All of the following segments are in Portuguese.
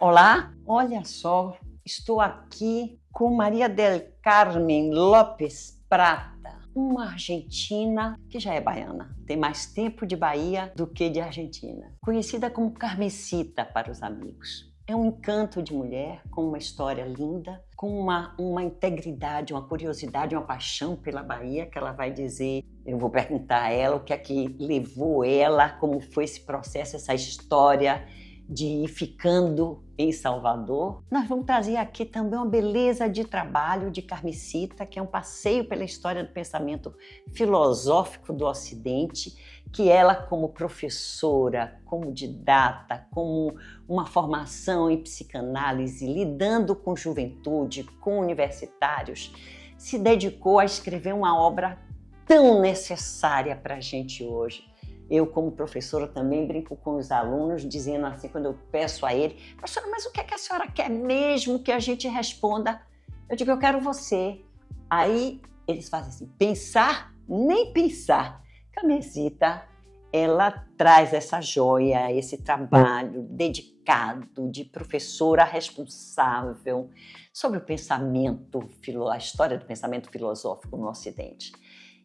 Olá, olha só, estou aqui com Maria del Carmen Lopes Prata, uma argentina que já é baiana, tem mais tempo de Bahia do que de Argentina, conhecida como Carmesita para os amigos. É um encanto de mulher, com uma história linda, com uma integridade, uma curiosidade, uma paixão pela Bahia, que ela vai dizer. Eu vou perguntar a ela o que é que levou ela, como foi esse processo, essa história de ir ficando em Salvador. Nós vamos trazer aqui também uma beleza de trabalho de Carmesita, que é um passeio pela história do pensamento filosófico do Ocidente, que ela, como professora, como didata, como uma formação em psicanálise, lidando com juventude, com universitários, se dedicou a escrever uma obra tão necessária para a gente hoje. Eu, como professora, também brinco com os alunos, dizendo assim, quando eu peço a ele, professora, mas o que é que a senhora quer mesmo que a gente responda? Eu digo, eu quero você. Aí eles fazem assim, pensar, nem pensar. Carmesita, ela traz essa joia, esse trabalho dedicado de professora responsável sobre o pensamento, a história do pensamento filosófico no Ocidente.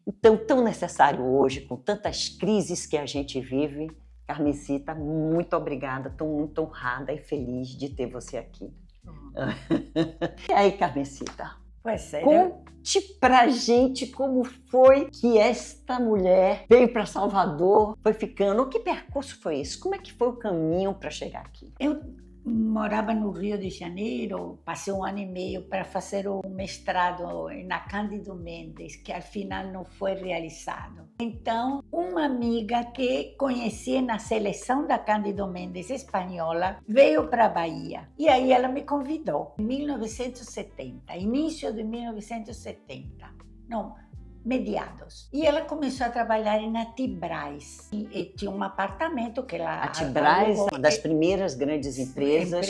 Então, tão necessário hoje, com tantas crises que a gente vive. Carmesita, muito obrigada, estou muito honrada e feliz de ter você aqui. E aí, Carmesita? Pois é. Conte pra gente como foi que esta mulher veio para Salvador, foi ficando. Que percurso foi esse? Como é que foi o caminho para chegar aqui? Eu morava no Rio de Janeiro, passei 1 ano e meio para fazer um mestrado na Cândido Mendes, que ao final não foi realizado. Então, uma amiga que conhecia na seleção da Cândido Mendes espanhola veio para a Bahia e aí ela me convidou. Em 1970, início de 1970, mediados. E ela começou a trabalhar na Tibraz. E tinha um apartamento que ela... A Tibraz é uma das primeiras grandes empresas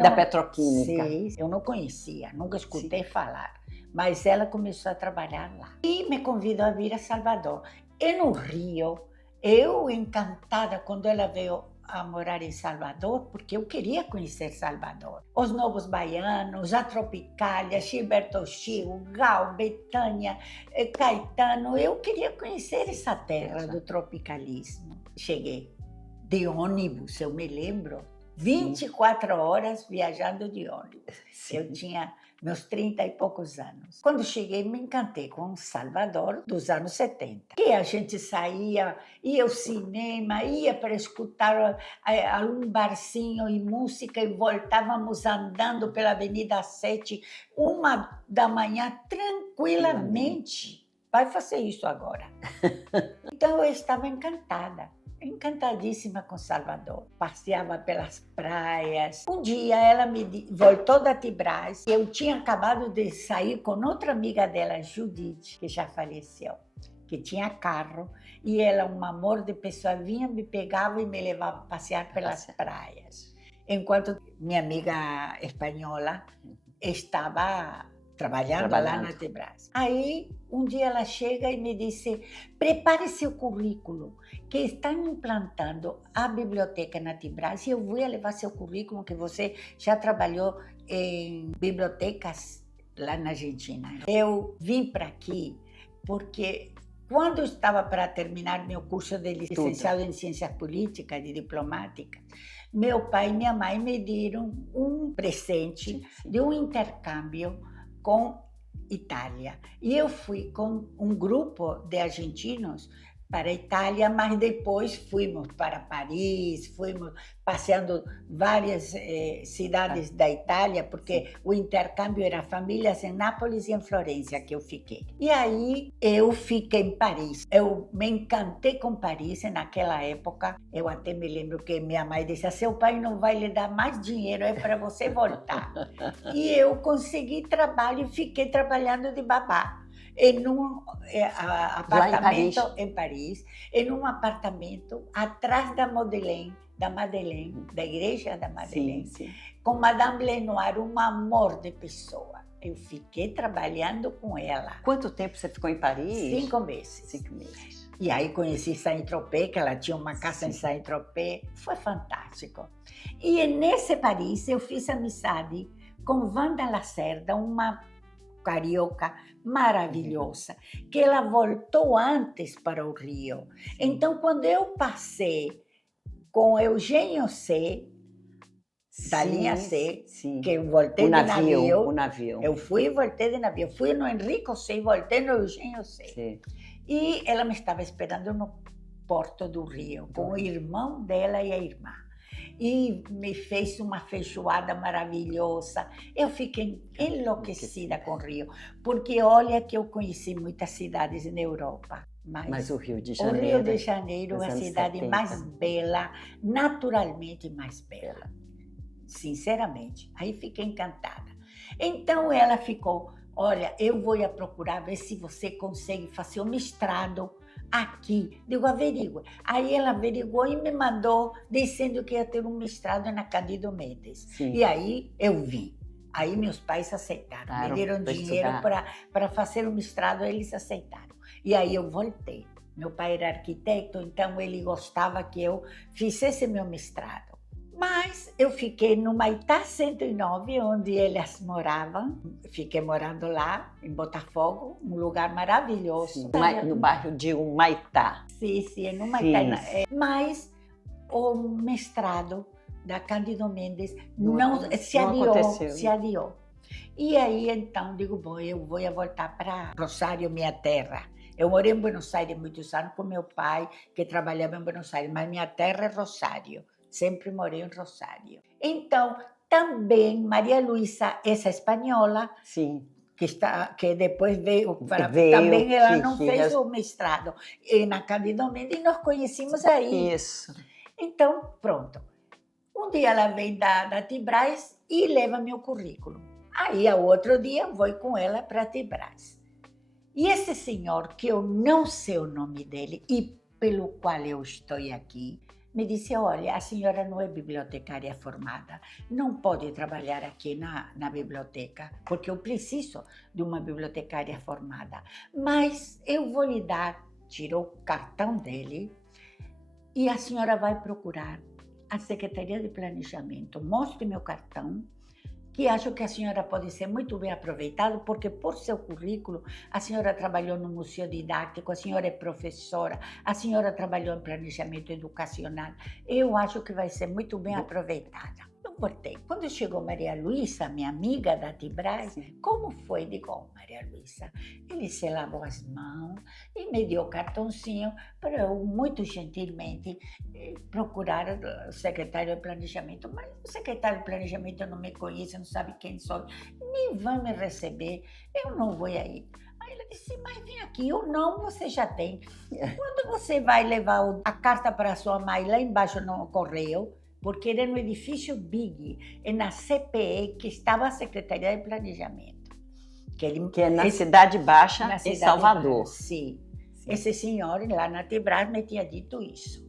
da petroquímica. Sim, eu não conhecia, nunca escutei falar. Mas ela começou a trabalhar lá. E me convidou a vir a Salvador. E no Rio, eu encantada quando ela veio a morar em Salvador, porque eu queria conhecer Salvador. Os Novos Baianos, a Tropicália, Gilberto Gil, Gal, Betânia, Caetano. Eu queria conhecer essa terra do tropicalismo. Cheguei de ônibus, eu me lembro, 24 horas viajando de ônibus. Sim. Eu tinha meus 30 e poucos anos. Quando cheguei, me encantei com Salvador dos anos 70. E a gente saía, ia ao cinema, ia para escutar algum barzinho e música e voltávamos andando pela Avenida 7, 1h tranquilamente. Vai fazer isso agora. Então eu estava encantada. Encantadíssima com Salvador. Passeava pelas praias. Um dia ela voltou da Tibraz e eu tinha acabado de sair com outra amiga dela, Judite, que já faleceu, que tinha carro, e ela, um amor de pessoa, vinha, me pegava e me levava a passear pelas praias. Enquanto minha amiga espanhola estava trabalhando lá na Tibraz. Aí, um dia ela chega e me disse, prepare seu currículo, que estão implantando a biblioteca na Tibraz e eu vou levar seu currículo, que você já trabalhou em bibliotecas lá na Argentina. Eu vim para aqui porque quando eu estava para terminar meu curso de licenciado em Ciências Políticas e Diplomática, meu pai e minha mãe me deram um presente de um intercâmbio com Itália. E eu fui com um grupo de argentinos para a Itália, mas depois fomos para Paris, fomos passeando várias cidades da Itália, porque o intercâmbio era famílias em Nápoles e em Florença que eu fiquei. E aí eu fiquei em Paris. Eu me encantei com Paris naquela época. Eu até me lembro que minha mãe disse, seu pai não vai lhe dar mais dinheiro, é para você voltar. E eu consegui trabalho e fiquei trabalhando de babá. Em um apartamento em Paris, em um apartamento atrás da Madeleine, da igreja da Madeleine, com Madame Lenoir, um amor de pessoa. Eu fiquei trabalhando com ela. Quanto tempo você ficou em Paris? 5 meses. 5 meses. E aí conheci Saint-Tropez, que ela tinha uma casa em Saint-Tropez. Foi fantástico. E nesse Paris eu fiz amizade com Wanda Lacerda, uma carioca maravilhosa, que ela voltou antes para o Rio. Então, quando eu passei com Eugênio C., da linha C, que eu voltei de navio. O navio. Eu fui e voltei de navio. Fui no Enrico C. e voltei no Eugênio C. Sim. E ela me estava esperando no Porto do Rio, com o irmão dela e a irmã. E me fez uma feijoada maravilhosa. Eu fiquei enlouquecida com o Rio, porque olha que eu conheci muitas cidades na Europa. Mas o Rio de O Janeiro... Rio de Janeiro é a cidade 70. mais bela, naturalmente mais bela. Sinceramente, aí fiquei encantada. Então ela ficou, olha, eu vou procurar ver se você consegue fazer um mestrado aqui. Digo, averigua. Aí ela averiguou e me mandou dizendo que ia ter um mestrado na Cândido Mendes. Sim. E aí eu vim. Aí meus pais aceitaram, me deram dinheiro para fazer o mestrado, eles aceitaram. E aí eu voltei. Meu pai era arquiteto, então ele gostava que eu fizesse meu mestrado. Mas eu fiquei no Maitá 109, onde elas moravam. Fiquei morando lá, em Botafogo, um lugar maravilhoso. No bairro de Humaitá. Sim, no Maitá. Mas o mestrado da Cândido Mendes se adiou. E aí, então, digo, bom, eu vou voltar para Rosário, minha terra. Eu morei em Buenos Aires muitos anos com meu pai, que trabalhava em Buenos Aires, mas minha terra é Rosário. Sempre morei em Rosário. Então, também Maria Luísa, essa espanhola, sim, que depois veio para... Também ela não fez o mestrado na Cândido Mendes e nós conhecemos aí. Isso. Então, pronto. Um dia ela vem da Tibraz e leva meu currículo. Aí, ao outro dia, vou com ela para Tibraz. E esse senhor, que eu não sei o nome dele e pelo qual eu estou aqui, me disse, olha, a senhora não é bibliotecária formada, não pode trabalhar aqui na biblioteca, porque eu preciso de uma bibliotecária formada. Mas eu vou lhe dar, tirou o cartão dele, e a senhora vai procurar a Secretaria de Planejamento. Mostre meu cartão, que acho que a senhora pode ser muito bem aproveitada, porque por seu currículo, a senhora trabalhou no Museu Didático, a senhora é professora, a senhora trabalhou em planejamento educacional. Eu acho que vai ser muito bem aproveitada. Eu voltei. Quando chegou Maria Luísa, minha amiga da Tibraz, como foi? Digo, Maria Luísa, ele se lavou as mãos e me deu o cartãozinho para eu, muito gentilmente, procurar o secretário de planejamento. Mas o secretário de planejamento não me conhece, não sabe quem sou, nem vai me receber, eu não vou aí. Aí ela disse, mas vem aqui, ou não, você já tem. Quando você vai levar a carta para sua mãe lá embaixo no correio, porque era no edifício Big, na CPE, que estava a Secretaria de Planejamento. Que é na Cidade Baixa, em Salvador. Sim. Esse senhor lá na Tibraz me tinha dito isso.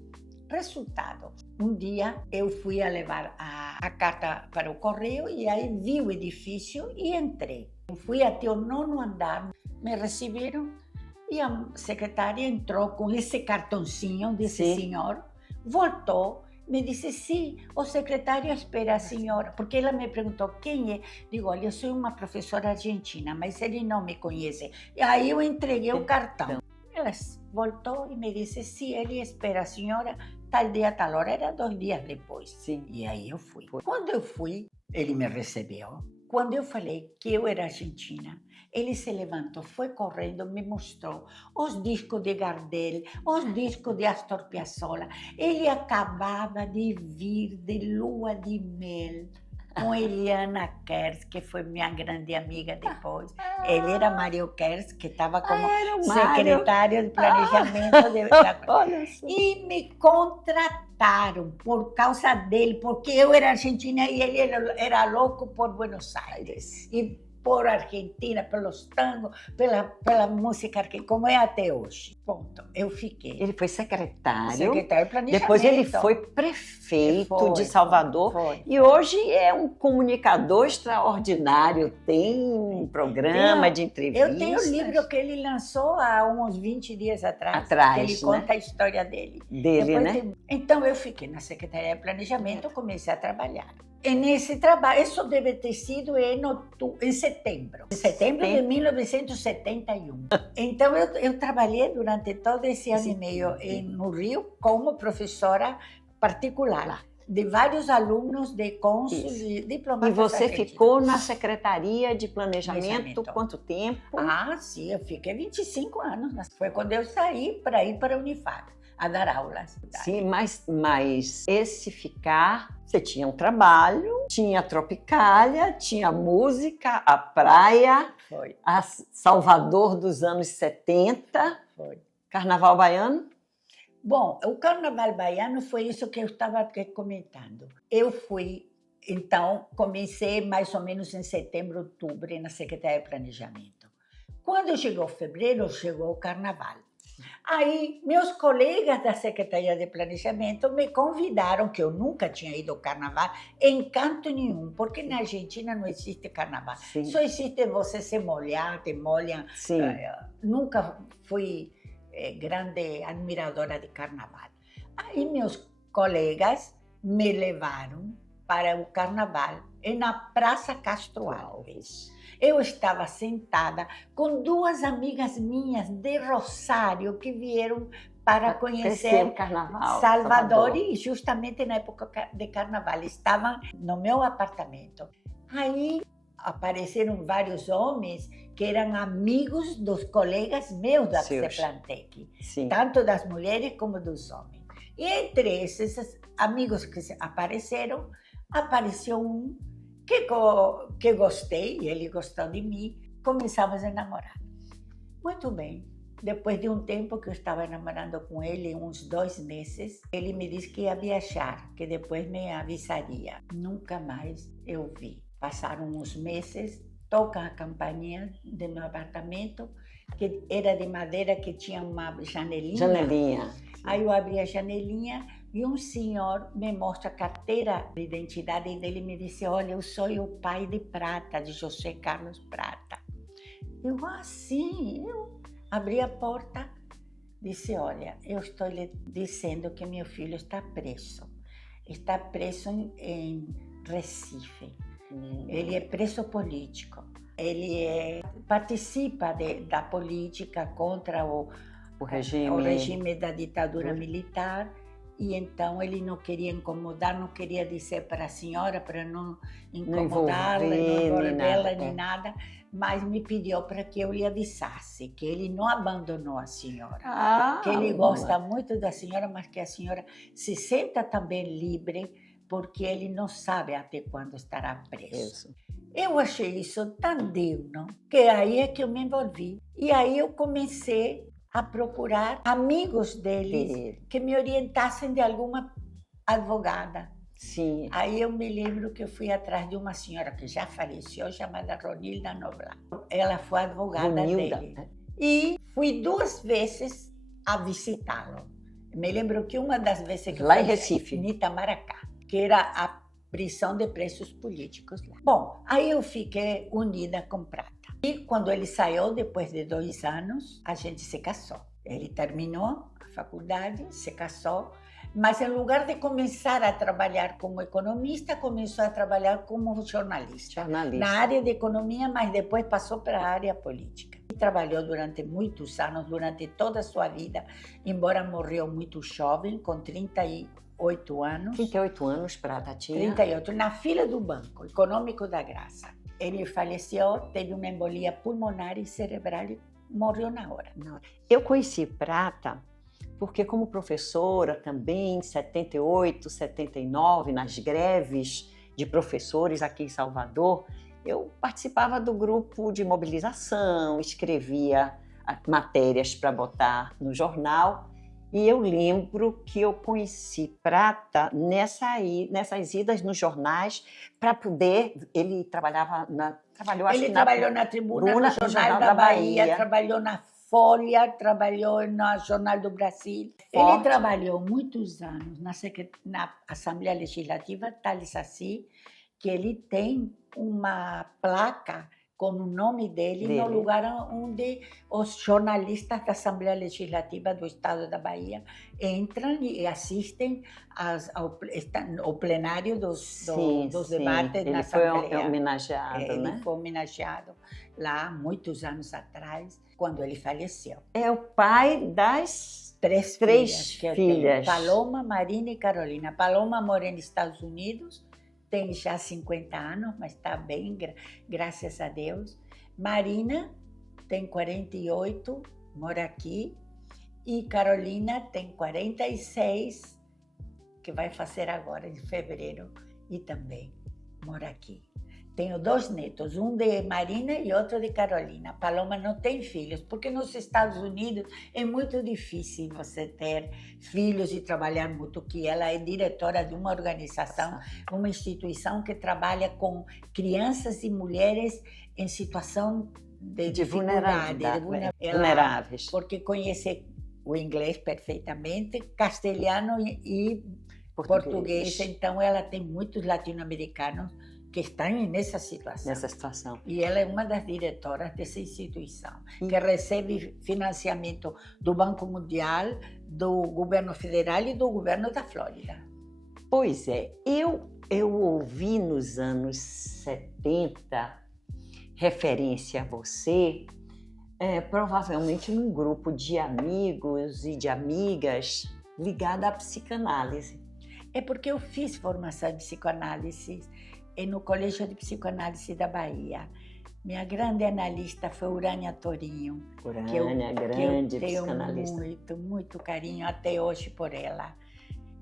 Resultado, um dia eu fui a levar a carta para o correio e aí vi o edifício e entrei. Fui até o 9º andar, me receberam e a secretária entrou com esse cartãozinho desse senhor, voltou, me disse, sim, o secretário espera a senhora, porque ela me perguntou quem é. Digo, olha, eu sou uma professora argentina, mas ele não me conhece. E aí eu entreguei o cartão. Ela voltou e me disse, sim, ele espera a senhora tal dia, tal hora. Era 2 dias depois. Sim. E aí eu fui. Quando eu fui, ele me recebeu. Quando eu falei que eu era argentina, ele se levantou, foi correndo, me mostrou os discos de Gardel, os discos de Astor Piazzolla. Ele acabava de vir de lua de mel com Eliana Kers, que foi minha grande amiga depois. Ele era Mário Kers, que estava como secretário de planejamento. E me contrataram por causa dele, porque eu era argentina e ele era louco por Buenos Aires. E por Argentina, pelos tangos, pela música argentina, como é até hoje. Ponto. Eu fiquei. Ele foi secretário Secretário de Planejamento. depois ele foi prefeito de Salvador foi. e hoje é um comunicador extraordinário, tem um programa de entrevistas. Eu tenho o livro que ele lançou há uns 20 dias atrás, que ele conta a história dele. Dele, né? Então eu fiquei na Secretaria de Planejamento, comecei a trabalhar. E nesse trabalho, isso deve ter sido em setembro de 1971. Então eu trabalhei durante todo esse ano e meio no Rio como professora particular de vários alunos de cônsules e diplomatas. E você argentinos. ficou na Secretaria de Planejamento quanto tempo? Ah, sim, eu fiquei 25 anos. Foi quando eu saí para ir para a Unifar a dar aulas. Sim, mas esse ficar, você tinha um trabalho, tinha a Tropicália, tinha a música, a praia, Foi. a Salvador dos anos 70, Foi. Carnaval Baiano. Bom, o Carnaval Baiano foi isso que eu estava comentando. Eu fui, então, comecei mais ou menos em setembro, outubro, na Secretaria de Planejamento. Quando chegou fevereiro, chegou o Carnaval. Aí, meus colegas da Secretaria de Planejamento me convidaram, que eu nunca tinha ido ao Carnaval, em canto nenhum, porque na Argentina não existe Carnaval. Sim. Só existe você se molhar, te molham. Sim. Nunca fui grande admiradora de Carnaval. Aí, meus colegas me levaram para o Carnaval na Praça Castro Alves. Eu estava sentada com duas amigas minhas de Rosário que vieram para conhecer Carnaval, Salvador e justamente na época de Carnaval estavam no meu apartamento. Aí apareceram vários homens que eram amigos dos colegas meus da CEPLANTEC, tanto das mulheres como dos homens. E entre esses amigos que apareceram, apareceu um que gostei, e ele gostou de mim, começamos a namorar. Muito bem, depois de um tempo que eu estava namorando com ele, uns 2 meses, ele me disse que ia viajar, que depois me avisaria. Nunca mais eu vi. Passaram uns meses, toca a campainha do meu apartamento, que era de madeira, que tinha uma janelinha. Aí eu abri a janelinha e um senhor me mostra a carteira de identidade dele e me disse: olha, eu sou o pai de Prata, de José Carlos Prata. Eu, sim. Eu abri a porta, disse: olha, eu estou lhe dizendo que meu filho está preso. Está preso em Recife. Ele é preso político. Ele participa da política contra o regime da ditadura militar, e então ele não queria incomodar, não queria dizer para a senhora para não incomodá-la, não envolvê-la nem nada, mas me pediu para que eu lhe avisasse que ele não abandonou a senhora, que ele gosta muito da senhora, mas que a senhora se sinta também livre, porque ele não sabe até quando estará preso. Eu achei isso tão digno, que aí é que eu me envolvi. E aí eu comecei a procurar amigos deles que me orientassem de alguma advogada. Sim. Aí eu me lembro que eu fui atrás de uma senhora que já faleceu, chamada Ronilda Noblar. Ela foi advogada dele. E fui 2 vezes a visitá-lo. Me lembro que uma das vezes que lá em Recife, em Itamaracá, que era a prisão de presos políticos lá. Bom, aí eu fiquei unida com Prata. E quando ele saiu, depois de 2 anos, a gente se casou. Ele terminou a faculdade, se casou, mas em lugar de começar a trabalhar como economista, começou a trabalhar como jornalista. Na área de economia, mas depois passou para a área política. E trabalhou durante muitos anos, durante toda a sua vida, embora morreu muito jovem, com 38 anos. 38 anos, Prata tinha? 38, na fila do Banco Econômico da Graça. Ele faleceu, teve uma embolia pulmonar e cerebral e morreu na hora. Eu conheci Prata porque, como professora também, em 78, 79, nas greves de professores aqui em Salvador, eu participava do grupo de mobilização, escrevia matérias para botar no jornal. E eu lembro que eu conheci Prata nessas idas nos jornais para poder. Ele trabalhou, acho Ele que trabalhou na Tribuna, Bruna, no Jornal da Bahia, trabalhou na Folha, trabalhou no Jornal do Brasil. Forte. Ele trabalhou muitos anos na Assembleia Legislativa, Thales assim, que ele tem uma placa com o nome dele no lugar onde os jornalistas da Assembleia Legislativa do Estado da Bahia entram e assistem ao plenário dos debates na Assembleia. Ele foi homenageado, né? Ele foi homenageado lá muitos anos atrás, quando ele faleceu. É o pai das três filhas. Paloma, Marina e Carolina. Paloma mora nos Estados Unidos, tem já 50 anos, mas está bem, graças a Deus. Marina tem 48, mora aqui. E Carolina tem 46, que vai fazer agora, em fevereiro, e também mora aqui. Tenho 2 netos, um de Marina e outro de Carolina. Paloma não tem filhos, porque nos Estados Unidos é muito difícil você ter filhos e trabalhar muito, que ela é diretora de uma organização, uma instituição que trabalha com crianças e mulheres em situação de vulneráveis. Porque conhece o inglês perfeitamente, castelhano e português. Então ela tem muitos latino-americanos que estão nessa situação. E ela é uma das diretoras dessa instituição, que recebe financiamento do Banco Mundial, do governo federal e do governo da Flórida. Pois é, eu ouvi nos anos 70 referência a você, provavelmente num grupo de amigos e de amigas ligada à psicanálise. É porque eu fiz formação em psicoanálise no Colégio de Psicoanálise da Bahia. Minha grande analista foi Urânia Torinho. Urânia, grande psicanalista. Eu tenho muito carinho até hoje por ela.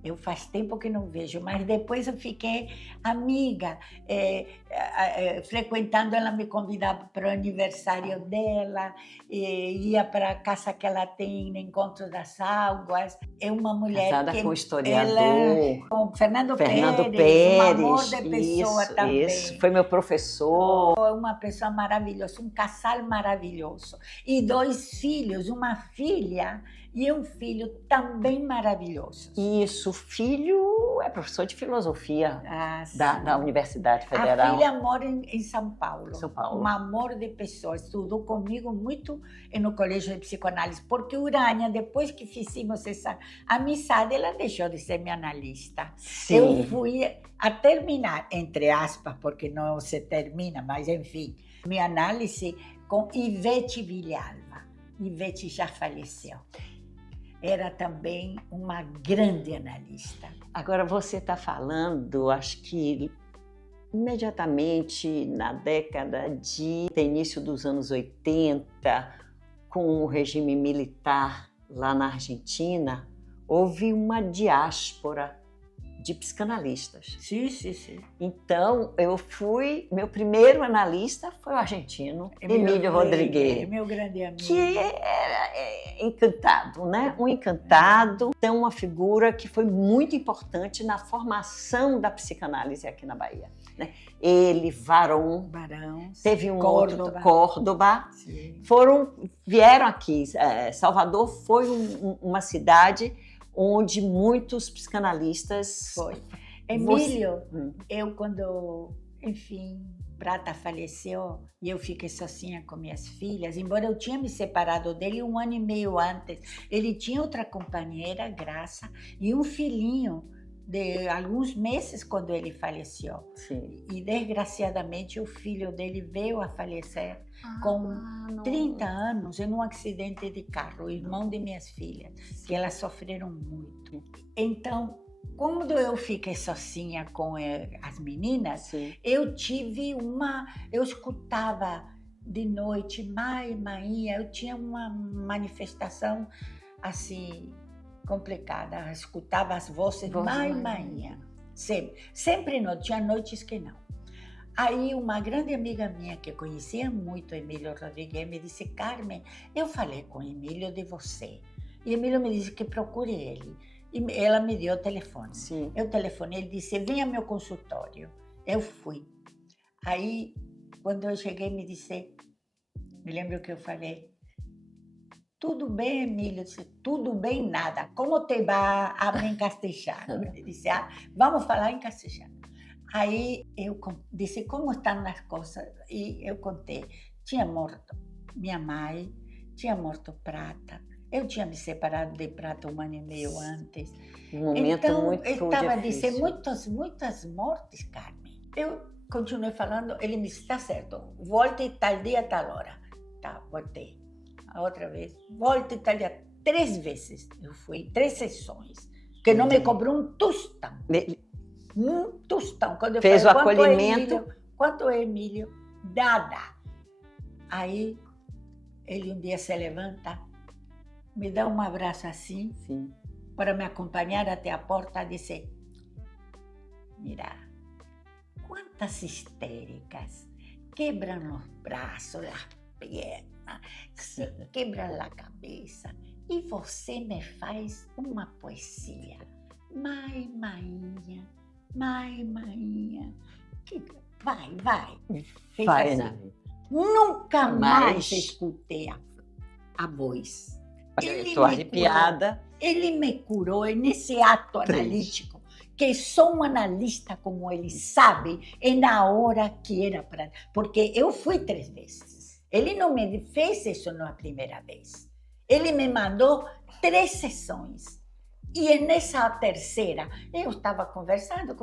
Eu faz tempo que não vejo, mas depois eu fiquei amiga, frequentando, ela me convidava para o aniversário dela, ia para a casa que ela tem no Encontro das Águas. É uma mulher casada que... com o historiador. Com Fernando Pérez, um amor de pessoa também. Isso, foi meu professor. Uma pessoa maravilhosa, um casal maravilhoso. E 2 filhos, uma filha e um filho também maravilhoso. Isso, o filho é professor de filosofia da Universidade Federal. A filha mora em São Paulo. São Paulo. Um amor de pessoa. Estudou comigo muito no Colégio de Psicoanálise, porque Urânia, depois que fizemos essa amizade, ela deixou de ser minha analista. Sim. Eu fui a terminar, entre aspas, porque não se termina, mas enfim, minha análise com Ivete Villalba. Ivete já faleceu. Era também uma grande analista. Agora você está falando, acho que imediatamente na década de início dos anos 80, com o regime militar lá na Argentina, houve uma diáspora de psicanalistas. Sim, sim, sim. Então, meu primeiro analista foi o argentino, Emílio Rodrigues. Meu grande amigo. Que é encantado, né? Um encantado. Então, uma figura que foi muito importante na formação da psicanálise aqui na Bahia. Né? Ele, Varón, teve um Córdoba. outro, Córdoba, vieram aqui. Salvador foi uma cidade onde muitos psicanalistas... Foi. Emílio, eu quando, enfim, Prata faleceu e eu fiquei sozinha com minhas filhas, embora eu tinha me separado dele 1 ano e meio antes, ele tinha outra companheira, Graça, e um filhinho de alguns meses quando ele faleceu. Sim. E desgraciadamente o filho dele veio a falecer com 30 anos em um acidente de carro, o irmão de minhas filhas, que elas sofreram muito. Então, quando eu fiquei sozinha com as meninas, eu escutava de noite, mãe, eu tinha uma manifestação assim complicada, eu escutava as vozes, mãe, sempre não, tinha noites que não. Aí uma grande amiga minha que conhecia muito Emílio Rodrigues me disse: Carmen, eu falei com Emílio de você. E Emílio me disse que procure ele. E ela me deu o telefone. Sim. Eu telefonei, ele disse, venha ao meu consultório. Eu fui. Aí, quando eu cheguei, me lembro que eu falei, tudo bem, Emílio? Eu disse, tudo bem, nada. Como te vai? Habla em castelhano. Ele disse, vamos falar em castelhano. Aí eu disse, como estão as coisas? E eu contei, tinha morto minha mãe, tinha morto Prata, eu tinha me separado de Prata 1 ano e meio antes. Um momento então, muito estava difícil. Dizendo muitas mortes, Carmen. Eu continuei falando, ele me disse, está certo, volte tal dia, tal hora. Tá, voltei. A outra vez, volte tal dia, 3 vezes. Eu fui, 3 sessões, que não me cobrou um tostão. Um tostão. Quando eu Fez falei, o acolhimento. Quanto é, Emílio? Nada. Aí, ele um dia se levanta, me dá um abraço assim, Sim. para me acompanhar até a porta e dizer, mira, quantas histéricas quebram os braços, as pernas, se quebram a cabeça, e você me faz uma poesia. Mai, mainha, vai. Fez Vai, assim. né? Nunca Mas- mais escutei a voz. Eu estou arrepiada. Ele me curou nesse ato analítico, que só um analista como ele sabe, é na hora que era para... Porque eu fui 3 vezes. Ele não me fez isso na primeira vez. Ele me mandou 3 sessões. E nessa terceira, eu estava conversando,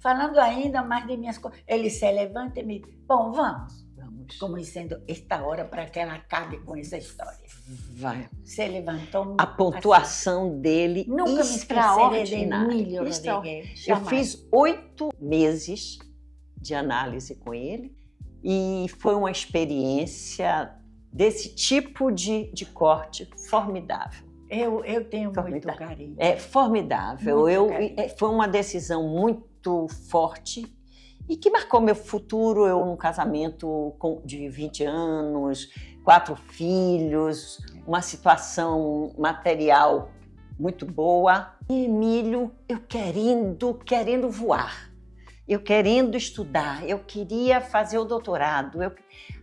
falando ainda mais de minhas coisas. Ele se levanta e me diz, bom, vamos. Como dizendo, esta hora para que ela acabe com essa história. Vai. Se levantou. A pontuação dele Nunca me esquecerei de Emílio Rodrigues. Eu Jamais. fiz 8 meses de análise com ele e foi uma experiência desse tipo de corte formidável. Eu tenho muito carinho. É formidável. Foi uma decisão muito forte e que marcou meu futuro. Eu, num casamento de 20 anos, 4 filhos, uma situação material muito boa. E Emílio, eu querendo voar, eu querendo estudar, eu queria fazer o doutorado.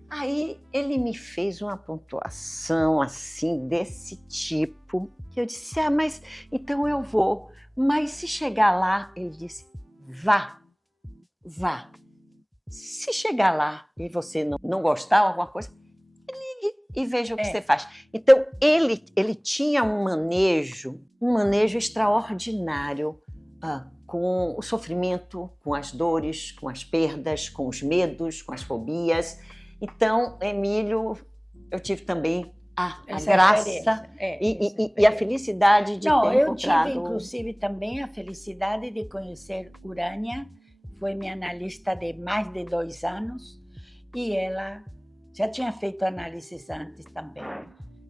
Aí ele me fez uma pontuação assim, desse tipo, que eu disse, mas então eu vou. Mas se chegar lá, ele disse, vá. Se chegar lá e você não gostar de alguma coisa, ligue e veja o que você faz. Então, ele tinha um manejo extraordinário com o sofrimento, com as dores, com as perdas, com os medos, com as fobias. Então, Emílio, eu tive também a graça e a felicidade de ter encontrado... Eu tive, inclusive, também a felicidade de conhecer Urânia. Foi minha analista de mais de 2 anos e ela já tinha feito análises antes também,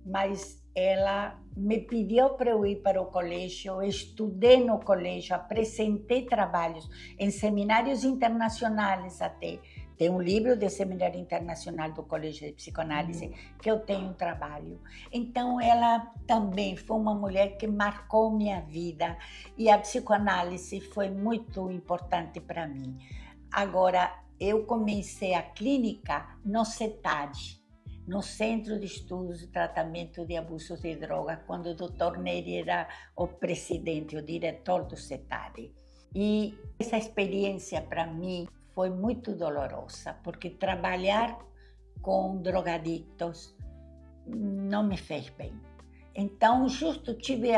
mas ela me pediu para eu ir para o colégio, eu estudei no colégio, apresentei trabalhos em seminários internacionais até. Tem um livro de seminário internacional do Colégio de Psicanálise que eu tenho um trabalho. Então, ela também foi uma mulher que marcou minha vida e a psicoanálise foi muito importante para mim. Agora, eu comecei a clínica no CETAD, no Centro de Estudos e Tratamento de Abusos de Drogas, quando o Dr. Neri era o presidente, o diretor do CETAD. E essa experiência para mim foi muito dolorosa, porque trabalhar com drogadictos não me fez bem. Então, justo tive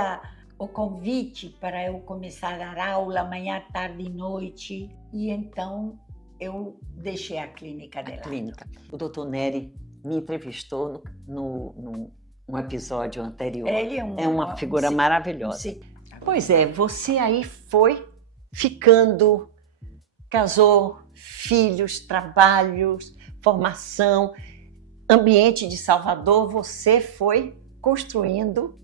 o convite para eu começar a dar aula manhã, tarde e noite, e então eu deixei a clínica dela. O Dr. Neri me entrevistou num episódio anterior. Ele é uma figura maravilhosa. Sim. Pois é, você aí foi ficando, casou, filhos, trabalhos, formação, ambiente de Salvador, você foi construindo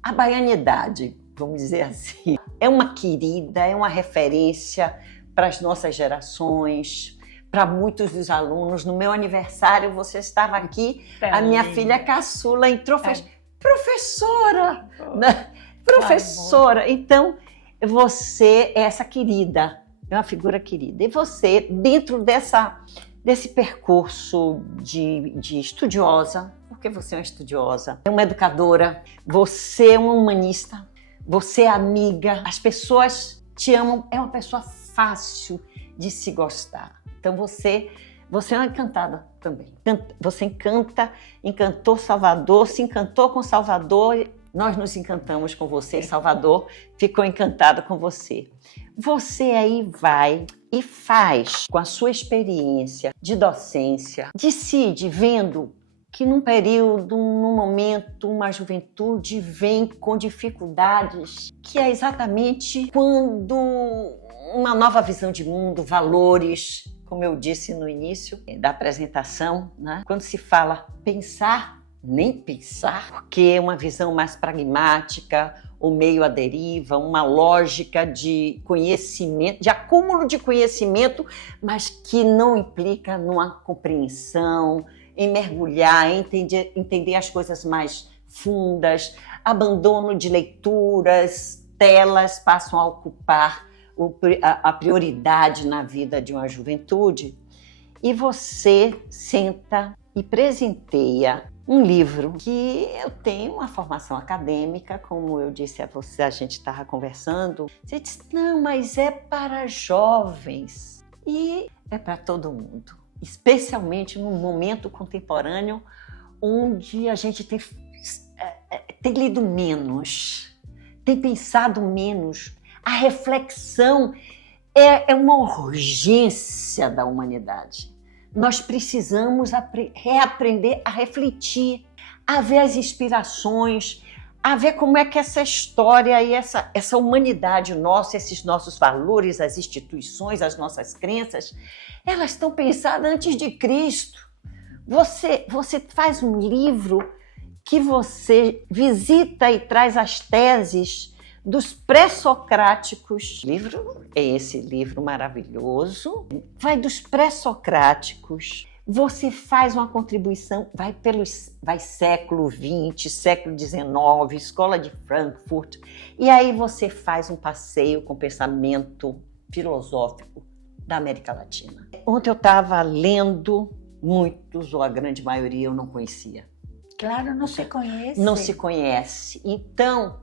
a baianidade, vamos dizer assim. É uma querida, é uma referência para as nossas gerações, para muitos dos alunos. No meu aniversário, você estava aqui, a minha filha caçula entrou, fez professora, né? Professora. Então, você é essa querida, é uma figura querida. E você, dentro desse percurso de estudiosa, porque você é uma estudiosa, é uma educadora, você é uma humanista, você é amiga, as pessoas te amam, é uma pessoa fácil de se gostar. Então você é uma encantada também. Você encantou Salvador, se encantou com Salvador, nós nos encantamos com você, Salvador ficou encantada com você. Você aí vai e faz, com a sua experiência de docência, decide, vendo que num período, num momento, uma juventude vem com dificuldades, que é exatamente quando uma nova visão de mundo, valores, como eu disse no início da apresentação, né? Quando se fala pensar, nem pensar, porque é uma visão mais pragmática, ou meio à deriva, uma lógica de conhecimento, de acúmulo de conhecimento, mas que não implica numa compreensão, em mergulhar, em entender as coisas mais fundas, abandono de leituras, telas passam a ocupar a prioridade na vida de uma juventude, e você senta e presenteia um livro que eu tenho uma formação acadêmica, como eu disse a você, a gente estava conversando. Você disse, não, mas é para jovens. E é para todo mundo, especialmente num momento contemporâneo onde a gente tem lido menos, tem pensado menos. A reflexão é uma urgência da humanidade. Nós precisamos reaprender a refletir, a ver as inspirações, a ver como é que essa história e essa humanidade nossa, esses nossos valores, as instituições, as nossas crenças, elas estão pensadas antes de Cristo. Você faz um livro que você visita e traz as teses dos pré-socráticos. Livro é esse livro maravilhoso. Vai dos pré-socráticos. Você faz uma contribuição, vai século XX, século XIX, Escola de Frankfurt, e aí você faz um passeio com o pensamento filosófico da América Latina. Ontem eu estava lendo, muitos, ou a grande maioria, eu não conhecia. Claro, não se conhece. Não se conhece. Então,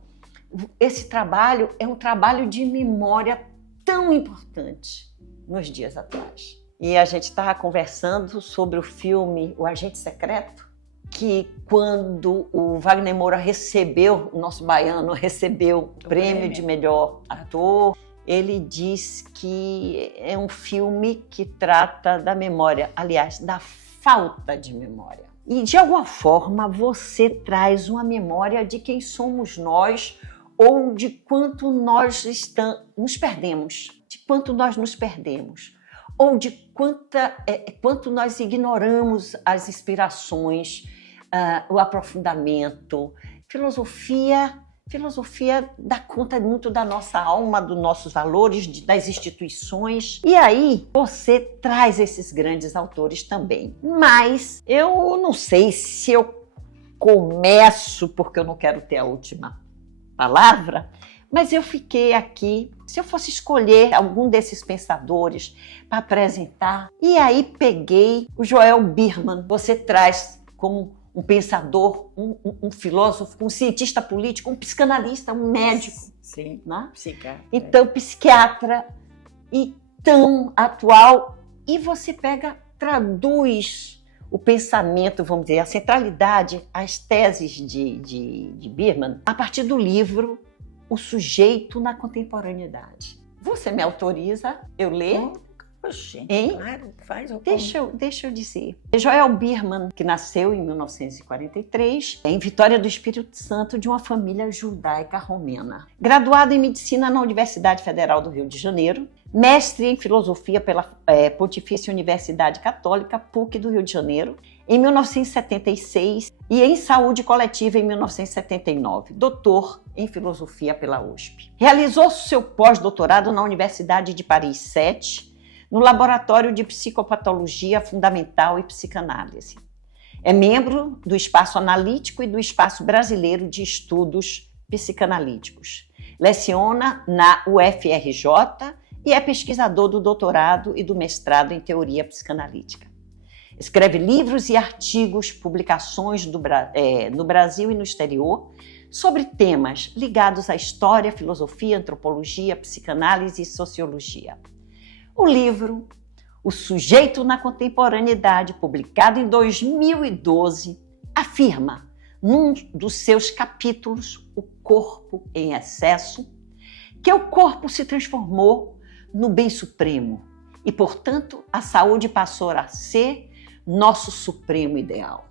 esse trabalho é um trabalho de memória tão importante nos dias atuais. E a gente estava conversando sobre o filme O Agente Secreto, que quando o Wagner Moura recebeu, o nosso baiano recebeu o prêmio de melhor ator, ele diz que é um filme que trata da memória, aliás, da falta de memória. E de alguma forma você traz uma memória de quem somos nós, ou de quanto nós nos perdemos, de quanto nós nos perdemos, ou de quanto nós ignoramos as inspirações, o aprofundamento. Filosofia dá conta muito da nossa alma, dos nossos valores, das instituições. E aí você traz esses grandes autores também. Mas eu não sei se eu começo, porque eu não quero ter a última palavra, mas eu fiquei aqui, se eu fosse escolher algum desses pensadores para apresentar, e aí peguei o Joel Birman. Você traz como um pensador, um filósofo, um cientista político, um psicanalista, um médico. Sim, né? psiquiatra. Então, psiquiatra, e tão atual, e você traduz o pensamento, vamos dizer, a centralidade, as teses de Birman, a partir do livro O Sujeito na Contemporaneidade. Você me autoriza eu ler? Oxe, hein? Claro, faz o Deixa eu dizer. Joel Birman, que nasceu em 1943, em Vitória do Espírito Santo, de uma família judaica romena. Graduado em Medicina na Universidade Federal do Rio de Janeiro, mestre em Filosofia pela Pontifícia Universidade Católica, PUC do Rio de Janeiro, em 1976, e em Saúde Coletiva em 1979, doutor em Filosofia pela USP. Realizou seu pós-doutorado na Universidade de Paris 7, no Laboratório de Psicopatologia Fundamental e Psicanálise. É membro do Espaço Analítico e do Espaço Brasileiro de Estudos Psicanalíticos. Leciona na UFRJ e é pesquisador do doutorado e do mestrado em teoria psicanalítica. Escreve livros e artigos, publicações no Brasil e no exterior, sobre temas ligados à história, filosofia, antropologia, psicanálise e sociologia. O livro O Sujeito na Contemporaneidade, publicado em 2012, afirma, num dos seus capítulos, O Corpo em Excesso, que o corpo se transformou no bem supremo e, portanto, a saúde passou a ser nosso supremo ideal.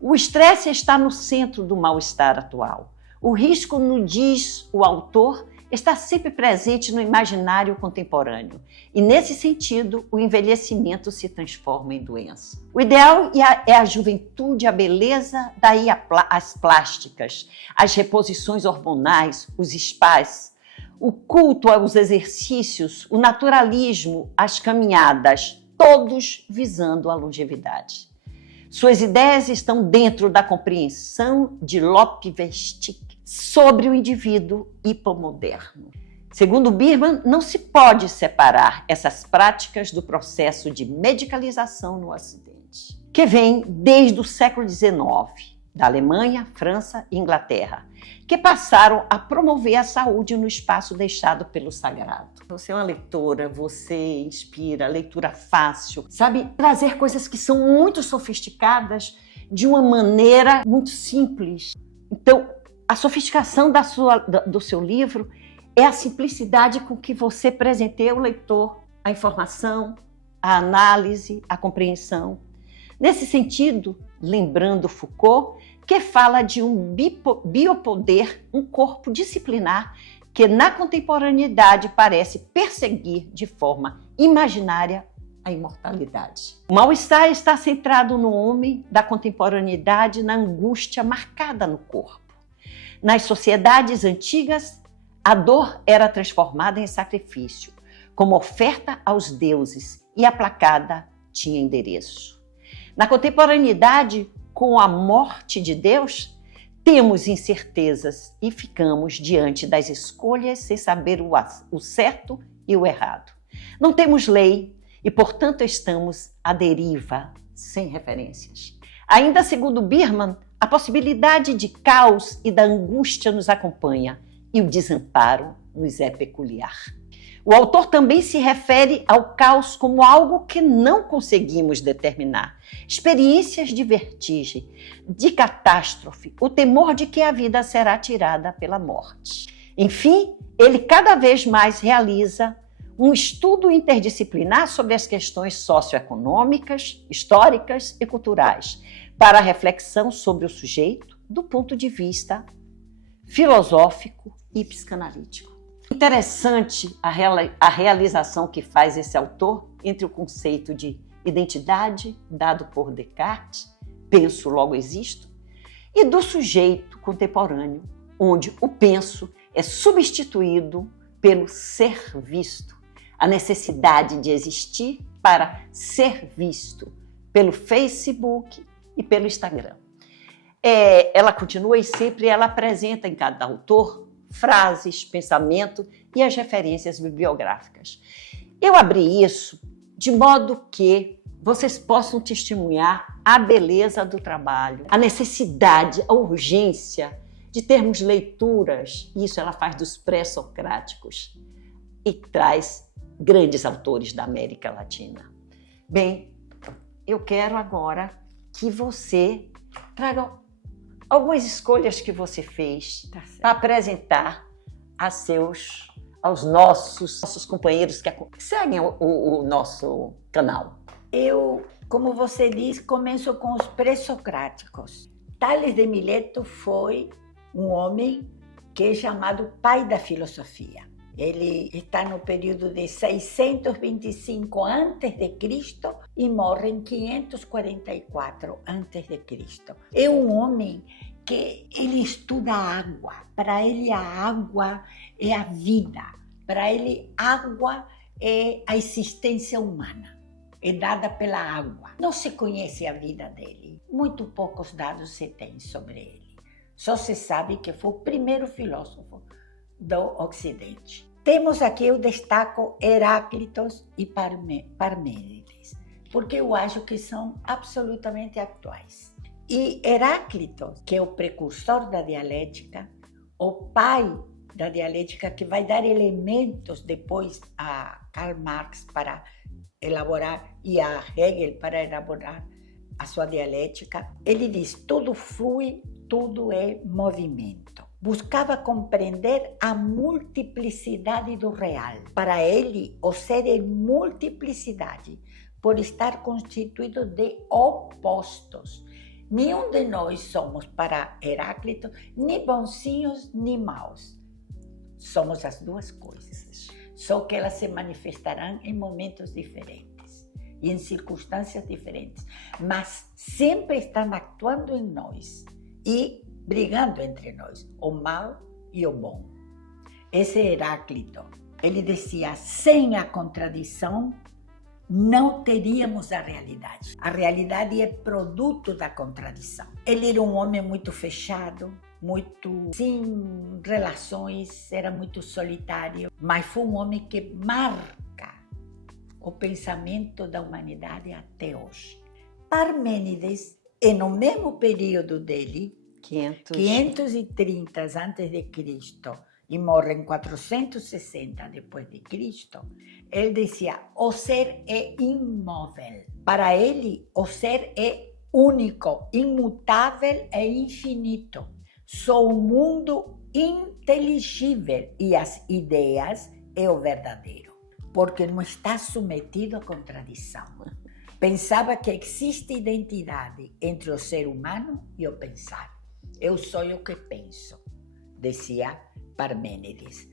O estresse está no centro do mal-estar atual. O risco, nos diz o autor, está sempre presente no imaginário contemporâneo. E, nesse sentido, o envelhecimento se transforma em doença. O ideal é a juventude, a beleza, daí as plásticas, as reposições hormonais, os spas, o culto aos exercícios, o naturalismo, as caminhadas, todos visando a longevidade. Suas ideias estão dentro da compreensão de Lopevestig sobre o indivíduo hipomoderno. Segundo Birman, não se pode separar essas práticas do processo de medicalização no Ocidente, que vem desde o século XIX, da Alemanha, França e Inglaterra, que passaram a promover a saúde no espaço deixado pelo sagrado. Você é uma leitora, você inspira, leitura fácil, sabe trazer coisas que são muito sofisticadas de uma maneira muito simples. Então, a sofisticação do seu livro é a simplicidade com que você presenteia o leitor a informação, a análise, a compreensão. Nesse sentido, lembrando Foucault, que fala de um biopoder, um corpo disciplinar que na contemporaneidade parece perseguir de forma imaginária a imortalidade. O mal-estar está centrado no homem da contemporaneidade, na angústia marcada no corpo. Nas sociedades antigas, a dor era transformada em sacrifício, como oferta aos deuses, e aplacada tinha endereço. Na contemporaneidade, com a morte de Deus, temos incertezas e ficamos diante das escolhas sem saber o certo e o errado. Não temos lei e, portanto, estamos à deriva, sem referências. Ainda segundo Birman, a possibilidade de caos e da angústia nos acompanha e o desamparo nos é peculiar. O autor também se refere ao caos como algo que não conseguimos determinar. Experiências de vertigem, de catástrofe, o temor de que a vida será tirada pela morte. Enfim, ele cada vez mais realiza um estudo interdisciplinar sobre as questões socioeconômicas, históricas e culturais, para a reflexão sobre o sujeito do ponto de vista filosófico e psicanalítico. Interessante a realização que faz esse autor entre o conceito de identidade, dado por Descartes, penso, logo existo, e do sujeito contemporâneo, onde o penso é substituído pelo ser visto, a necessidade de existir para ser visto pelo Facebook e pelo Instagram. Ela continua e sempre ela apresenta em cada autor frases, pensamento e as referências bibliográficas. Eu abri isso de modo que vocês possam testemunhar a beleza do trabalho, a necessidade, a urgência de termos leituras. Isso ela faz dos pré-socráticos e traz grandes autores da América Latina. Bem, eu quero agora que você traga algumas escolhas que você fez para apresentar aos nossos companheiros que seguem o nosso canal. Eu, como você diz, começo com os pré-socráticos. Tales de Mileto foi um homem que é chamado pai da filosofia. Ele está no período de 625 a.C. e morre em 544 a.C. É um homem que ele estuda a água. Para ele, a água é a vida. Para ele, a água é a existência humana. é dada pela água. Não se conhece a vida dele. Muito poucos dados se tem sobre ele. Só se sabe que foi o primeiro filósofo do Ocidente. Temos aqui, eu destaco Heráclitos e Parmênides, porque eu acho que são absolutamente atuais. E Heráclito, que é o precursor da dialética, o pai da dialética, que vai dar elementos depois a Karl Marx para elaborar e a Hegel para elaborar a sua dialética, ele diz: tudo flui, tudo é movimento. Buscava compreender a multiplicidade do real. Para ele, o ser é multiplicidade, por estar constituído de opostos. Nenhum de nós somos, para Heráclito, nem bonzinhos nem maus. Somos as duas coisas, só que elas se manifestarão em momentos diferentes e em circunstâncias diferentes, mas sempre estão atuando em nós e brigando entre nós, o mal e o bom. Esse Heráclito, ele dizia: sem a contradição, não teríamos a realidade. A realidade é produto da contradição. Ele era um homem muito fechado, muito sem relações, era muito solitário, mas foi um homem que marca o pensamento da humanidade até hoje. Parmênides, no mesmo período dele, 530 a.C., e morre em 460 depois de Cristo, ele dizia: o ser é imóvel. Para ele, o ser é único, imutável e infinito. Só o mundo inteligível e as ideias é o verdadeiro, porque não está submetido à contradição. Pensava que existe identidade entre o ser humano e o pensar. Eu sou o que penso, dizia Parmênides.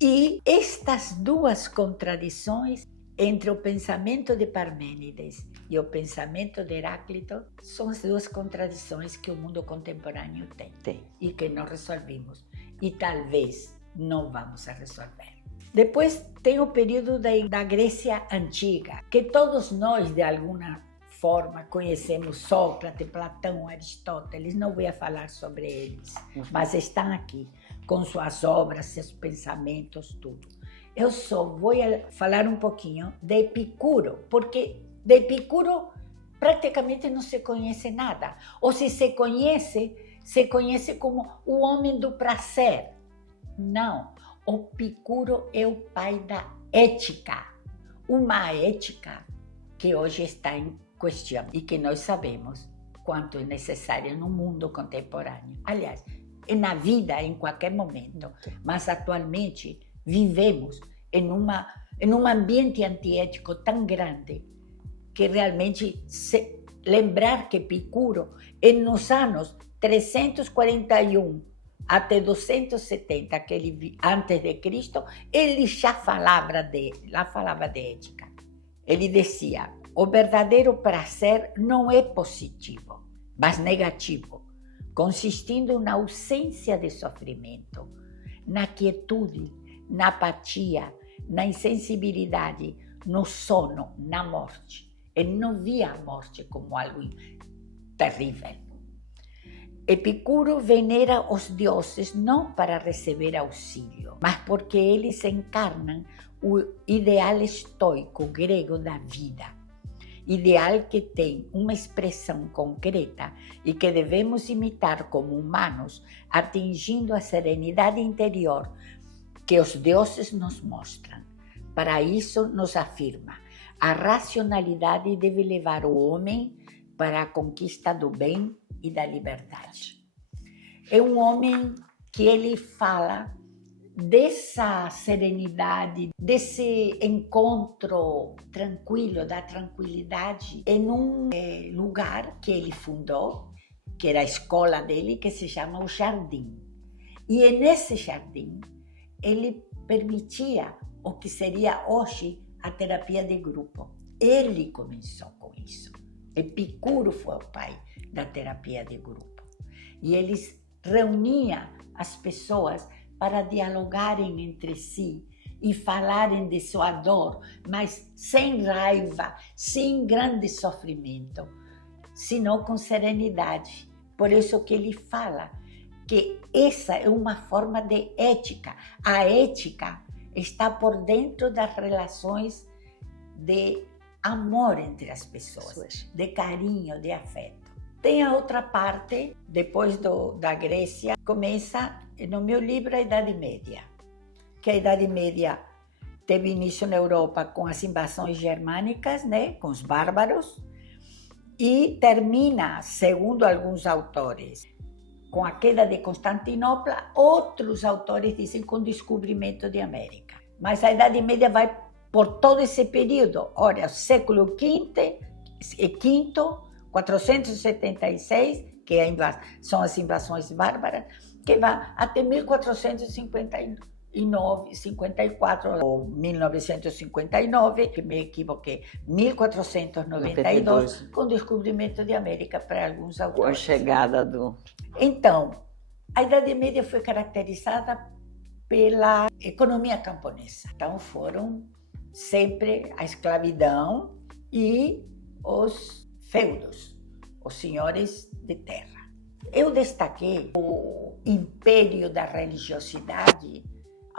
E estas duas contradições entre o pensamento de Parmênides e o pensamento de Heráclito são as duas contradições que o mundo contemporâneo tem e que não resolvemos e talvez não vamos a resolver. Depois tem o período da Grécia Antiga, que todos nós, de alguma forma, conhecemos: Sócrates, Platão, Aristóteles. Não vou falar sobre eles, mas estão aqui com suas obras, seus pensamentos, tudo. Eu só vou falar um pouquinho de Epicuro, porque de Epicuro praticamente não se conhece nada. Ou se conhece como o homem do prazer. Não, o Epicuro é o pai da ética. Uma ética que hoje está em questão e que nós sabemos quanto é necessária no mundo contemporâneo. Aliás, na vida, em qualquer momento, mas atualmente vivemos em um ambiente antiético tão grande que realmente lembrar que Epicuro, nos anos 341 até 270 antes de Cristo, ele já falava de ética. Ele dizia: o verdadeiro prazer não é positivo, mas negativo, consistindo na ausência de sofrimento, na quietude, na apatia, na insensibilidade, no sono, na morte. Ele não via a morte como algo terrível. Epicuro venera os deuses não para receber auxílio, mas porque eles encarnam o ideal estoico grego da vida. Ideal que tem uma expressão concreta e que devemos imitar como humanos, atingindo a serenidade interior que os deuses nos mostram. Para isso, nos afirma: a racionalidade deve levar o homem para a conquista do bem e da liberdade. É um homem que ele fala dessa serenidade, desse encontro tranquilo, da tranquilidade, em um lugar que ele fundou, que era a escola dele, que se chama o Jardim. E nesse jardim, ele permitia o que seria hoje a terapia de grupo. Ele começou com isso. Epicuro foi o pai da terapia de grupo. E eles reuniam as pessoas para dialogarem entre si e falarem de sua dor, mas sem raiva, sem grande sofrimento, senão com serenidade. Por isso que ele fala que essa é uma forma de ética. A ética está por dentro das relações de amor entre as pessoas, de carinho, de afeto. Tem a outra parte, depois da Grécia, começa no meu livro a Idade Média, que a Idade Média teve início na Europa com as invasões germânicas, né, com os bárbaros, e termina, segundo alguns autores, com a queda de Constantinopla. Outros autores dizem com o descobrimento de América. Mas a Idade Média vai por todo esse período. Olha, século V, 476, que são as invasões bárbaras, que vai até 1459, 54 ou 1959, que me equivoquei, 1492, com o descobrimento de América para alguns autores. Com a chegada do... Então, a Idade Média foi caracterizada pela economia camponesa. Então, foram sempre a escravidão e os feudos, os senhores de terra. Eu destaquei o império da religiosidade,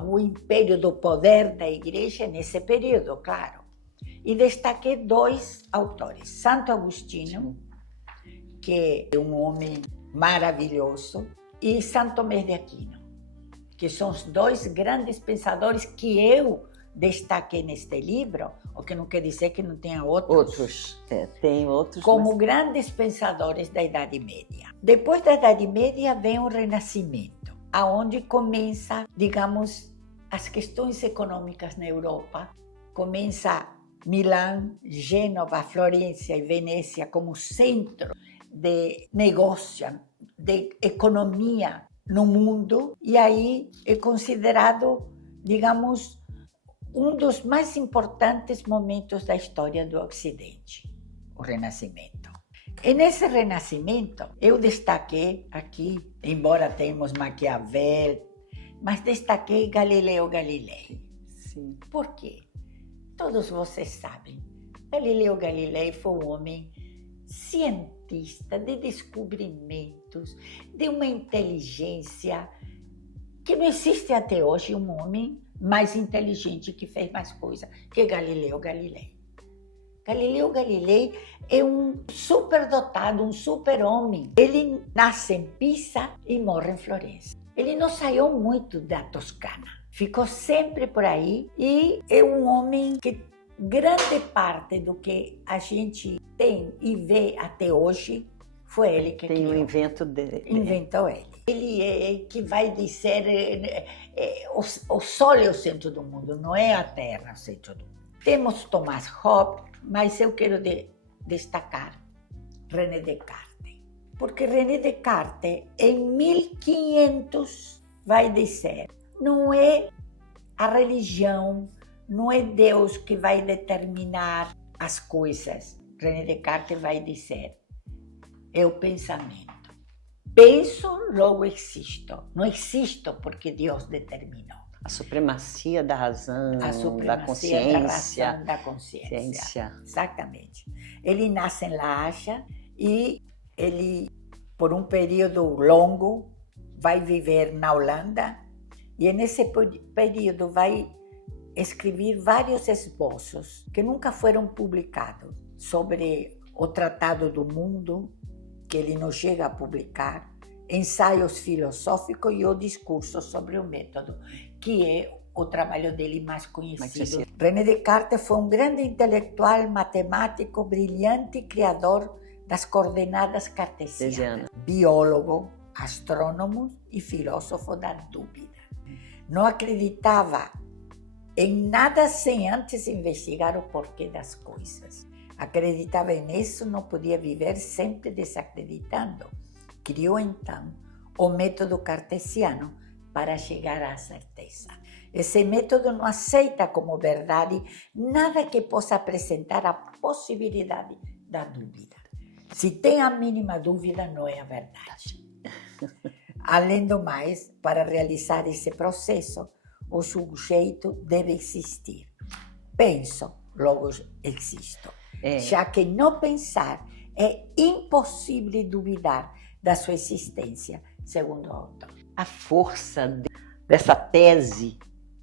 o império do poder da igreja nesse período, claro. E destaquei dois autores, Santo Agostinho, que é um homem maravilhoso, e São Tomé de Aquino, que são os dois grandes pensadores que eu destaquei neste livro, o que não quer dizer que não tenha outros. Tem outros. Como mas... grandes pensadores da Idade Média. Depois da Idade Média vem o Renascimento, aonde começa, digamos, as questões econômicas na Europa. Começa Milão, Gênova, Florença e Venécia como centro de negócio, de economia no mundo, e aí é considerado, digamos, um dos mais importantes momentos da história do Ocidente, o Renascimento. E nesse Renascimento, eu destaquei aqui, embora tenhamos Maquiavel, mas destaquei Galileu Galilei. Sim. Por quê? Todos vocês sabem, Galileu Galilei foi um homem cientista de descobrimentos, de uma inteligência que não existe até hoje um homem mais inteligente que fez mais coisa que Galileu Galilei. Galileu Galilei é um superdotado, um super-homem. Ele nasce em Pisa e morre em Florença. Ele não saiu muito da Toscana, ficou sempre por aí e é um homem que grande parte do que a gente tem e vê até hoje foi ele que tem criou. o invento dele. Inventou ele. Ele é que vai dizer, o Sol é o centro do mundo, não é a Terra o centro do mundo. Temos Thomas Hobbes, mas eu quero destacar René Descartes. Porque René Descartes, em 1500, vai dizer, não é a religião, não é Deus que vai determinar as coisas. René Descartes vai dizer, é o pensamento. Penso, logo existo. Não existo porque Deus determinou. A supremacia da razão, A supremacia da consciência. da razão, da consciência. Exatamente. Ele nasce em La Haia e ele, por um período longo, vai viver na Holanda e nesse período vai escrever vários esboços que nunca foram publicados sobre o Tratado do Mundo, que ele não chega a publicar, ensaios filosóficos e o discurso sobre o método, que é o trabalho dele mais conhecido. René Descartes foi um grande intelectual, matemático, brilhante criador das coordenadas cartesianas, biólogo, astrônomo e filósofo da dúvida. Não acreditava em nada sem antes investigar o porquê das coisas. Acreditava nisso, não podia viver sempre desacreditando. Criou, então, o método cartesiano para chegar à certeza. Esse método não aceita como verdade nada que possa apresentar a possibilidade da dúvida. Se tem a mínima dúvida, não é a verdade. Além do mais, para realizar esse processo, o sujeito deve existir. Penso, logo existo. Já que não pensar é impossível duvidar da sua existência, segundo o autor. A força dessa tese,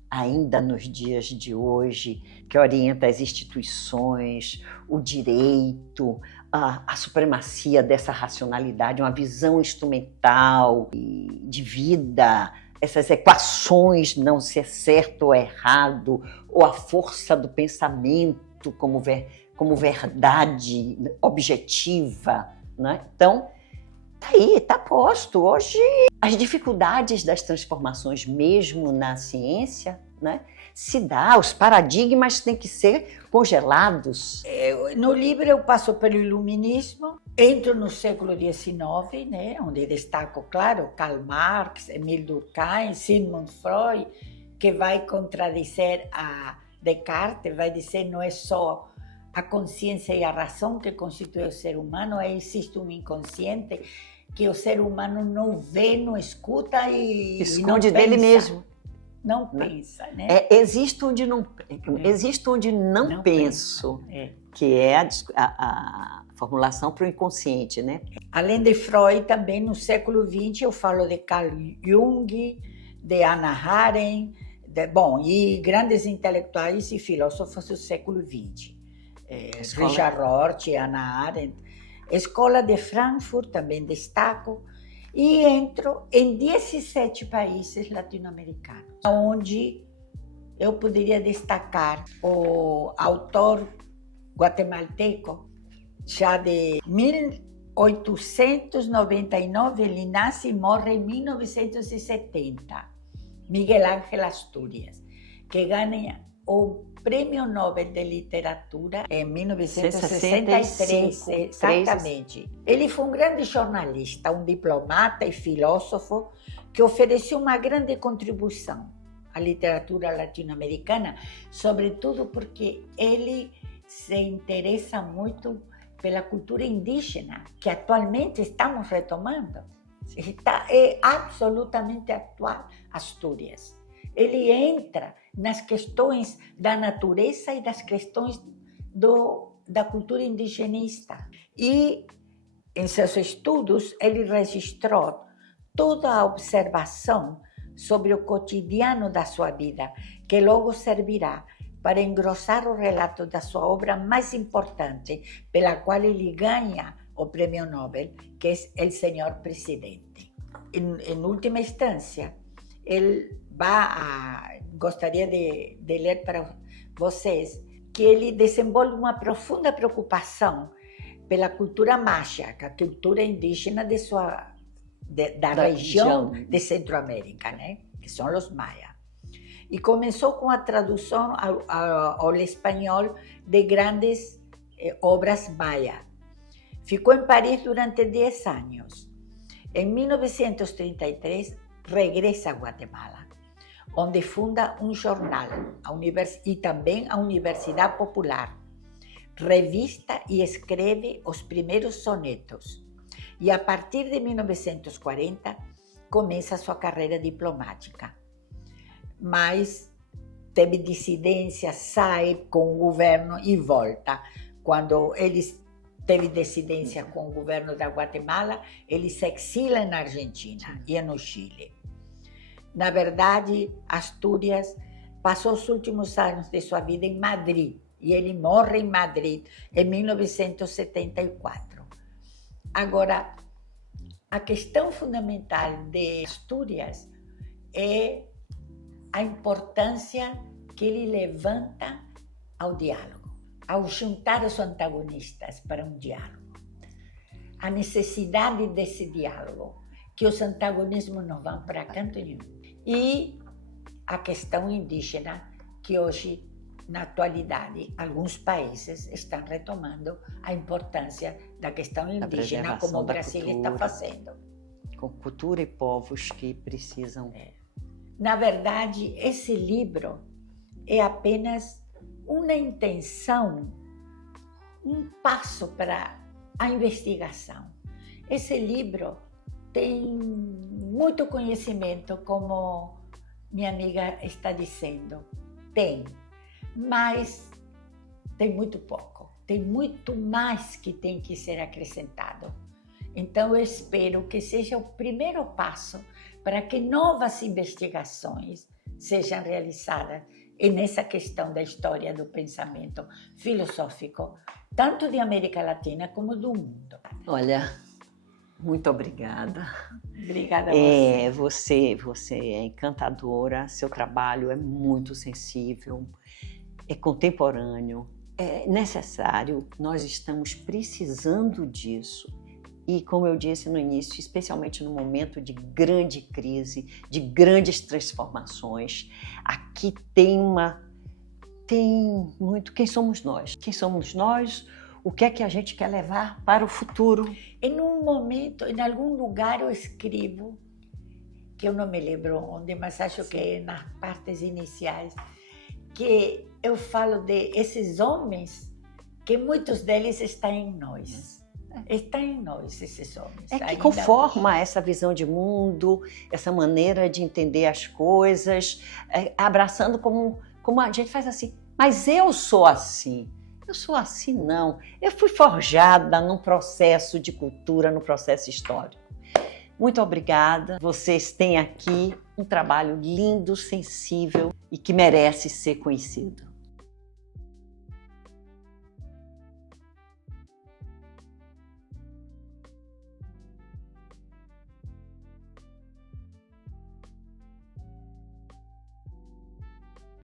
ainda nos dias de hoje, que orienta as instituições, o direito, a supremacia dessa racionalidade, uma visão instrumental de vida, essas equações, não ser certo ou errado, ou a força do pensamento como verdade objetiva, né? Então, tá aí, tá posto. Hoje, as dificuldades das transformações, mesmo na ciência, né, se dá, os paradigmas têm que ser congelados. No livro eu passo pelo iluminismo, entro no século XIX, né, onde destaco, claro, Karl Marx, Émile Durkheim, Sigmund Freud, que vai contradizer a Descartes, vai dizer não é só a consciência e a razão que constituem o ser humano, existe um inconsciente que o ser humano não vê, não escuta e esconde não dele pensa. Mesmo. Não pensa, né? Existe onde não penso, que é a formulação para o inconsciente, né? Além de Freud, também no século XX eu falo de Carl Jung, de Hannah Arendt, e grandes intelectuais e filósofos do século XX. Richard Roth, Hannah Arendt. Escola de Frankfurt também destaco. E entro em 17 países latino-americanos, onde eu poderia destacar o autor guatemalteco, já de 1899, ele nasce e morre em 1970, Miguel Ángel Asturias, que ganha o Prêmio Nobel de Literatura em 1963, exatamente. Ele foi um grande jornalista, um diplomata e filósofo que ofereceu uma grande contribuição à literatura latino-americana, sobretudo porque ele se interessa muito pela cultura indígena, que atualmente estamos retomando. É absolutamente atual, Astúrias. Ele entra nas questões da natureza e das questões da cultura indigenista. E, em seus estudos, ele registrou toda a observação sobre o cotidiano da sua vida, que logo servirá para engrossar o relato da sua obra mais importante, pela qual ele ganha o Prêmio Nobel, que é El Senhor Presidente. Em última instância, ele gostaria de ler para vocês que ele desenvolve uma profunda preocupação pela cultura mágica, a cultura indígena da região de Centroamérica, né? Que são os maias. E começou com a tradução ao espanhol de grandes obras maias. Ficou em Paris durante 10 anos. Em 1933, regressa a Guatemala, onde funda um jornal e também a Universidade Popular. Revista e escreve os primeiros sonetos. E a partir de 1940, começa sua carreira diplomática. Mas teve dissidência, sai com o governo e volta. Quando ele teve dissidência com o governo da Guatemala, ele se exila na Argentina e no Chile. Na verdade, Astúrias passou os últimos anos de sua vida em Madrid, e ele morre em Madrid em 1974. Agora, a questão fundamental de Astúrias é a importância que ele levanta ao diálogo, ao juntar os antagonistas para um diálogo. A necessidade desse diálogo, que os antagonismos não vão para canto nenhum. E a questão indígena, que hoje, na atualidade, alguns países estão retomando a importância da questão indígena, como o Brasil está fazendo. Com cultura e povos que precisam... Na verdade, esse livro é apenas uma intenção, um passo para a investigação. Esse livro tem muito conhecimento como minha amiga está dizendo, tem, mas tem muito pouco. Tem muito mais que tem que ser acrescentado. Então, eu espero que seja o primeiro passo para que novas investigações sejam realizadas nessa questão da história do pensamento filosófico, tanto de América Latina como do mundo. Olha, muito obrigada. Obrigada a você. Você é encantadora, seu trabalho é muito sensível, é contemporâneo, é necessário, nós estamos precisando disso. E, como eu disse no início, especialmente no momento de grande crise, de grandes transformações, aqui tem muito quem somos nós. Quem somos nós, o que é que a gente quer levar para o futuro. Em um momento, em algum lugar eu escrevo, que eu não me lembro onde, mas acho que é nas partes iniciais, que eu falo de esses homens, que muitos deles estão em nós. Está em nós, esses homens. É que conforma essa visão de mundo, essa maneira de entender as coisas, abraçando como a gente faz assim. Mas eu sou assim. Eu sou assim, não. Eu fui forjada num processo de cultura, num processo histórico. Muito obrigada. Vocês têm aqui um trabalho lindo, sensível e que merece ser conhecido.